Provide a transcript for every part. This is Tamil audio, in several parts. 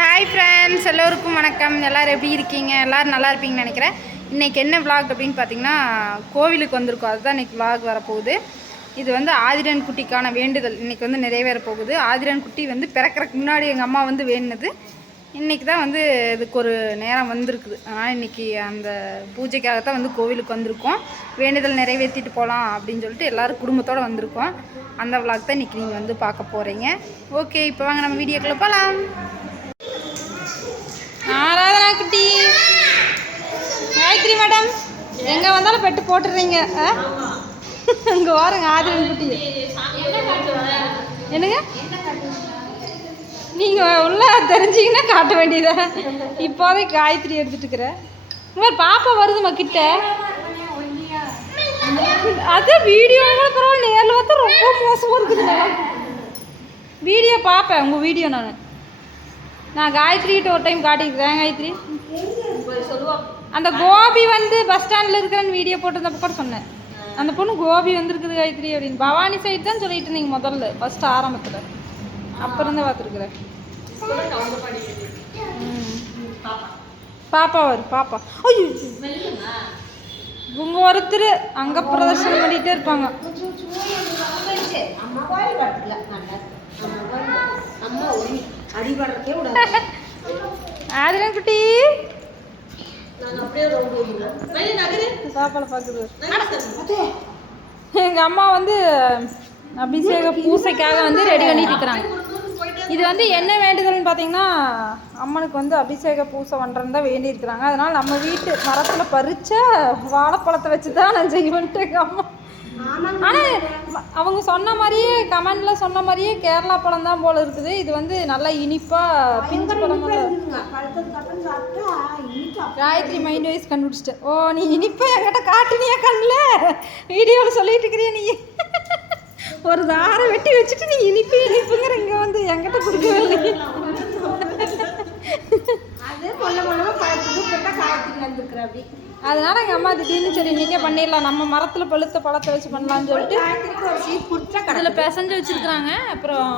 ஹாய் ஃப்ரெண்ட்ஸ், எல்லோருக்கும் வணக்கம். எல்லோரும் எப்படி இருக்கீங்க? எல்லோரும் நல்லா இருப்பீங்கன்னு நினைக்கிறேன். இன்றைக்கி என்ன விளாக் அப்படின்னு பார்த்தீங்கன்னா, கோவிலுக்கு வந்திருக்கோம். அதுதான் இன்றைக்கி விளாக் வரப்போகுது. இது வந்து ஆதிரன் குட்டிக்கான வேண்டுதல் இன்றைக்கி வந்து நிறைவேற போகுது. ஆதிரன் குட்டி வந்து பிறக்கிறதுக்கு முன்னாடி எங்கள் அம்மா வந்து வேண்டினது. இன்றைக்கி தான் வந்து இதுக்கு ஒரு நேரம் வந்திருக்குது. அதனால் இன்றைக்கி அந்த பூஜைக்காகத்தான் வந்து கோவிலுக்கு வந்திருக்கோம். வேண்டுதல் நிறைவேற்றிட்டு போகலாம் அப்படின்னு சொல்லிட்டு எல்லோரும் குடும்பத்தோடு வந்திருக்கோம். அந்த விளாக் தான் இன்றைக்கி நீங்கள் வந்து பார்க்க போகிறீங்க. ஓகே, இப்போ வாங்க நம்ம வீடியோக்குள்ளே போகலாம். ஆராதனா குட்டி, காயத்ரி மேடம் எங்கே வந்தாலும் பெட்டு போட்டுடுறீங்க. இங்கே வாருங்க ஆதிரன் குட்டி. என்னங்க நீங்கள் உள்ள தெரிஞ்சிங்கன்னா காட்ட வேண்டியதா? இப்போதைக்கு காயத்ரி எடுத்துட்டு இருக்கிறேன். இந்த பாப்பா வருதுமா கிட்ட. அதான் வீடியோ பரவாயில்ல, நேரில் பார்த்தா ரொம்ப மோசமாக இருக்குதுங்க. வீடியோ பார்ப்பேன், உங்கள் வீடியோ நான் காயத்ரிகிட்ட ஒரு டைம் காட்டிக்கிறேன். காயத்ரி அந்த கோபி வந்து பஸ் ஸ்டாண்டில் இருக்கிறேன்னு வீடியோ போட்டிருந்தப்ப கூட சொன்னேன். அந்த பொண்ணு கோபி வந்துருக்குது காயத்ரி அப்படின்னு. பவானி சைடு தான் சொல்லிட்டு இருந்தீங்க முதல்ல, ஃபஸ்ட்டு ஆரம்பத்தில். அப்புறம் தான் பார்த்துருக்குறேன். பாப்பா வரும், பாப்பா. ஐயோ, இவங்க ஒருத்தர் அங்கே பிரதர்ஷனம் பண்ணிகிட்டே இருப்பாங்க. ஆதிரன் குட்டி பாப்பால பார்க்குது. எங்கள் அம்மா வந்து அபிஷேக பூசைக்காக வந்து ரெடி பண்ணிட்டு இருக்கிறாங்க. இது வந்து என்ன வேண்டுதல்னு பார்த்தீங்கன்னா, அம்மனுக்கு வந்து அபிஷேக பூசை பண்ணுறன்னு தான் வேண்டியிருக்கிறாங்க. அதனால் நம்ம வீட்டு மரத்தில் பறித்த வாழைப்பழத்தை வச்சு தான் நான் செய்வேன்ட்டு எங்கள் அம்மா. ஆனால் அவங்க சொன்ன மாதிரியே கமெண்டில் சொன்ன மாதிரியே கேரளா பழம் தான் போல் இருக்குது. இது வந்து நல்லா இனிப்பாக பிஞ்சு பழம். காயத்ரி மைண்ட் வைஸ் கண்டுபிடிச்சிட்டேன். ஓ, நீ இனிப்பாக என்கிட்ட காட்டுனியா? கண்ணில் வீடியோவில் சொல்லிட்டு இருக்கிறியா? நீ ஒரு தாரை வெட்டி வச்சுட்டு நீ இனிப்புங்கிற இங்கே வந்து என்கிட்ட கொடுக்கவே இல்லை. அதனால எங்கள் அம்மா திடீர்னு சரி இன்றைக்கே பண்ணிடலாம், நம்ம மரத்தில் பழுத்த பழத்தை வச்சு பண்ணலான்னு சொல்லிட்டு அதில் பிசைஞ்சு வச்சுருக்குறாங்க. அப்புறம்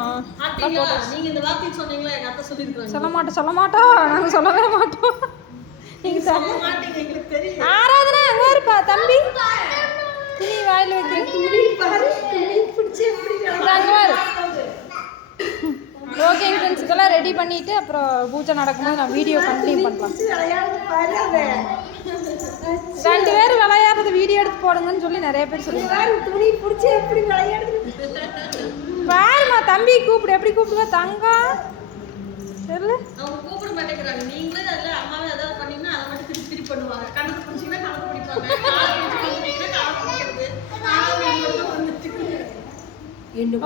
சொல்ல மாட்டோம், நாங்கள் சொல்லவே மாட்டோம். நீங்கள் ஆராதனா அங்கே இருப்பா தம்பி, துணி வாயில் வைக்கிறேன். ஓகேங்க ஃப்ரெண்ட்ஸ், இதெல்லாம் ரெடி பண்ணிவிட்டு அப்புறம் பூஜை நடக்கும்போது நான் வீடியோ கண்டினியூ பண்ணலாம். 2 பேர் விளையாடுறது வீடியோ எடுத்து போடுங்கன்னு சொல்லி நிறைய பேர் சொல்லுவாங்க. துணி பிடிச்சி எப்படி விளையாடுது பாருமா. தம்பி கூப்பிடு, எப்படி கூப்பிடுவா? தங்கம் சொல்லு. அவங்க கூப்பிட மாட்டேங்கிறாங்க. நீங்களே அதில் அம்மாவே ஏதாவது பண்ணீங்கன்னா அதை மட்டும் திருப்பி திருப்பி பண்ணுவாங்க. கணக்கு பிடிச்சிங்கன்னா கணக்கு பிடிப்பாங்க.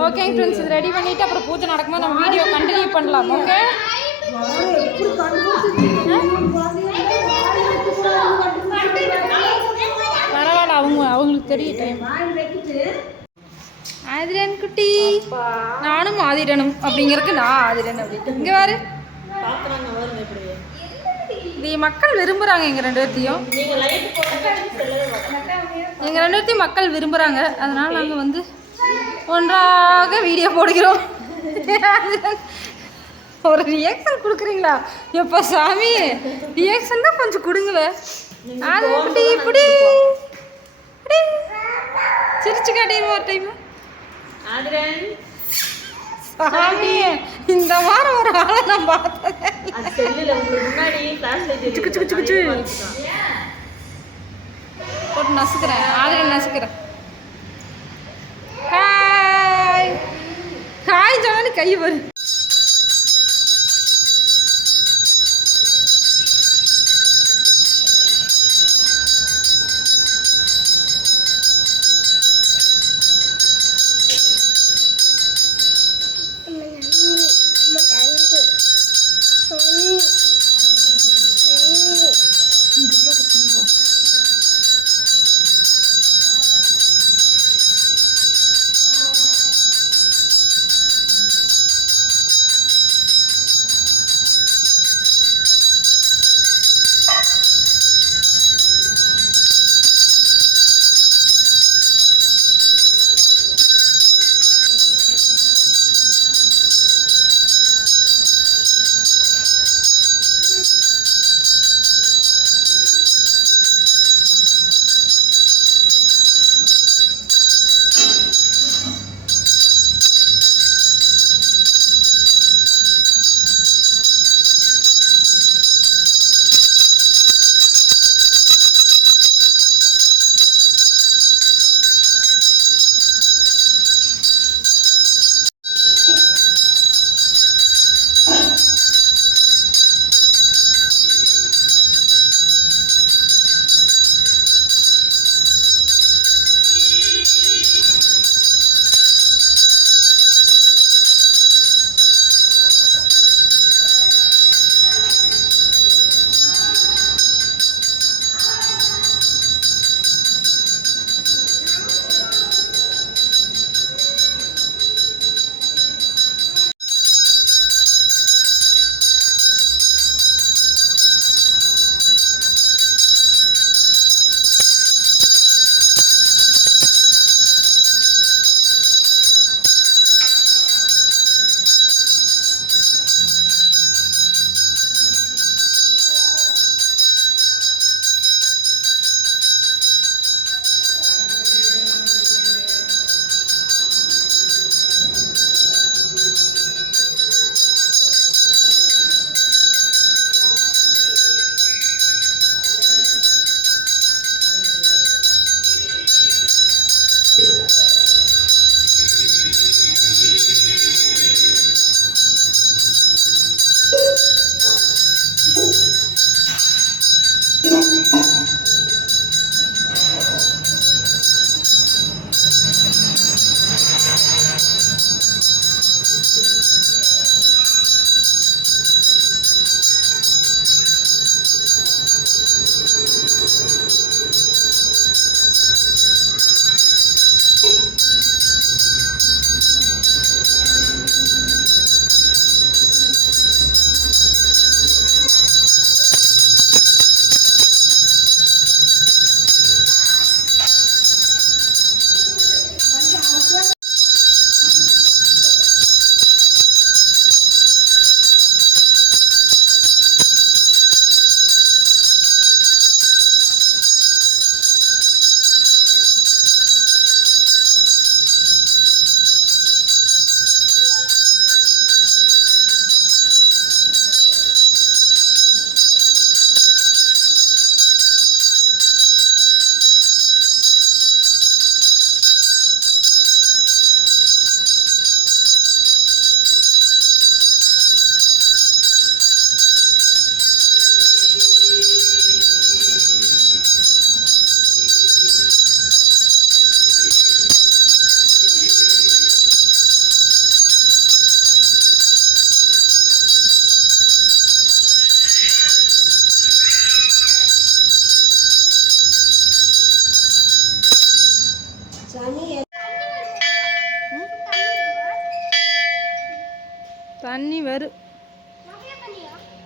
ஓகேங்க ஃப்ரெண்ட்ஸ், இது ரெடி பண்ணிவிட்டு அப்புறம் பூஜை நடக்கும்போது நம்ம வீடியோ கண்டினியூ பண்ணலாம். ஓகே, பரவாயில்ல, அவங்களுக்கு தெரியும் டைம். ஆதிரன் குட்டி, நானும் ஆதிரனும் அப்படிங்கிறதுக்கு நான் ஆதிரன் அப்படின்ட்டு. இங்கே வாரு, இது மக்கள் விரும்புகிறாங்க. எங்கள் 2 பேர்த்தையும் மக்கள் விரும்புகிறாங்க. அதனால் நாங்கள் வந்து ஒன்றாக வீடியோ போடுகிறோம். ஒரு ரியாக்ஷன் கொடுக்குறீங்களா? எப்போ சாமி, ரியாக்ஷன் தான் கொஞ்சம் கொடுங்களே. இப்படி இப்படி சிரிச்சு காட்டிடுவோம் ஒரு டைம். சாமி, இந்த மாதிரி ஒரு ஆளை நான் பார்த்தேன். போட்டு நசுக்கிறேன், ஆதிரன் நசுக்கிறேன். ஹாய் ஹாய் சொன்னாலும் கை வரும்.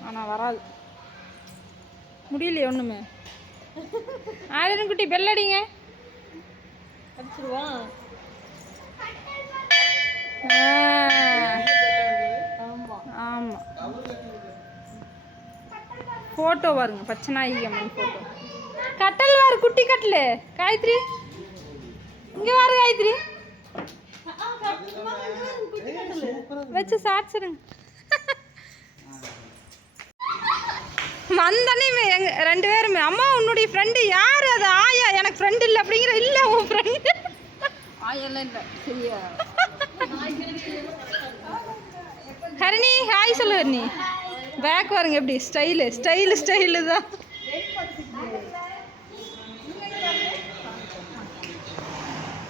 ஆனால் வராது, முடியலையே ஒன்றுமே. ஆதிரன் குட்டி பெல் அடிங்க. அடிச்சிருவான். ஆமாம், ஃபோட்டோ பாருங்க, பச்சை நாயகி அம்மன் ஃபோட்டோ. கட்டல் வாரு, குட்டி கட்டல். காயத்ரி இங்கே வாரு. காயத்ரி வச்சு சாப்பிடுங்க. வந்தனே எங்க 2 பேருமே, அம்மா உன்னுடைய ஃப்ரெண்டு யார்? அது ஆயா. எனக்கு ஃப்ரெண்டு இல்லை அப்படிங்கிற. இல்லை உன் ஃப்ரெண்டு ஆயெல்லாம் இல்லை, சரியா? ஹரிணி ஹாய் சொல்லு. ஹரிணி பேக் பாருங்க எப்படி ஸ்டைலு ஸ்டைலு ஸ்டைலு தான்.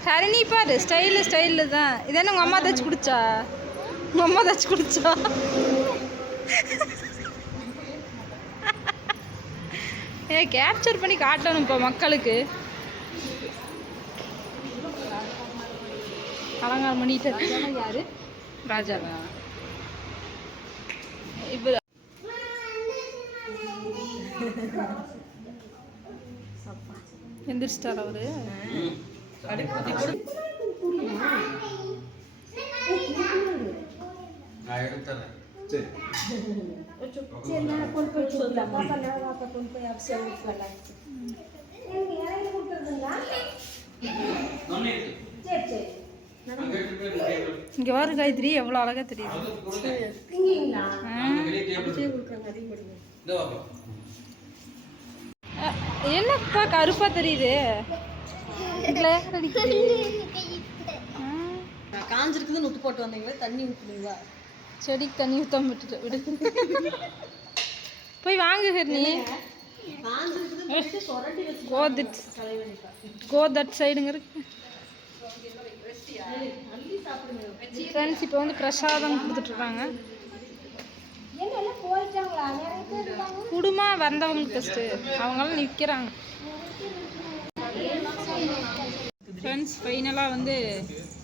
ஹரிணி பாரு ஸ்டைலு ஸ்டைலு தான். இதென்ன உங்கள் அம்மா தச்சு குடிச்சா? உங்கள் அம்மா தச்சு குடிச்சா? கேப்சர் பண்ணி காட்டணும் இப்போ மக்களுக்கு. அலங்காரம் பண்ணிட்டு யாரு? ராஜா. இப்போ எந்திரிச்சிட்டார் அவரு. இங்க வாரு காயத்ரி, எவ்வளோ அழகா தெரியுது. என்னப்பா கருப்பா தெரியுது? காஞ்சிருக்குதுன்னு உத்து போட்டு வந்தீங்களா? தண்ணி ஊற்றுனீங்களா? செடிக்கு தண்ணி ஊற்றாம விட்டுட்டு விடு. போய் வாங்க ஹரிணி. கோ தட் சைடுங்க இருக்கு. ஃப்ரெண்ட்ஸ் இப்போ வந்து பிரசாதம் கொடுத்துட்ருக்காங்க. குடுமா வந்தவங்களுக்கு ஃபஸ்ட்டு, அவங்களாம் நிற்கிறாங்க. ஃப்ரெண்ட்ஸ் ஃபைனலாக வந்து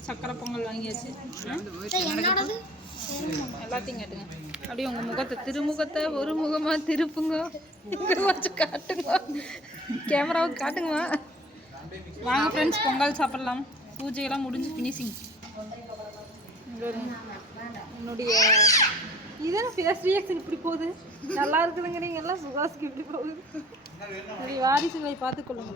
சக்கரை பொங்கல் வாங்கியாச்சு. எல்லாத்தையும் கேட்டுங்க. அப்படியே உங்கள் முகத்தை, திருமுகத்தை ஒரு முகமாக திருப்புங்க. இங்கே கொஞ்சம் காட்டுங்க, கேமராவுக்கு காட்டுங்க. வாங்க ஃப்ரெண்ட்ஸ் பொங்கல் சாப்பிட்லாம். பூஜையெல்லாம் முடிஞ்சு ஃபினிஷிங். என்னுடைய இதெல்லாம் ஃபேஸ் ரியாக்ஷன் இப்படி போகுது. நல்லா இருக்குதுங்கிறீங்க எல்லாம். சுகாஸுக்கு இப்படி போகுது. வாரிசுகளை பார்த்துக்கொள்ளுங்க.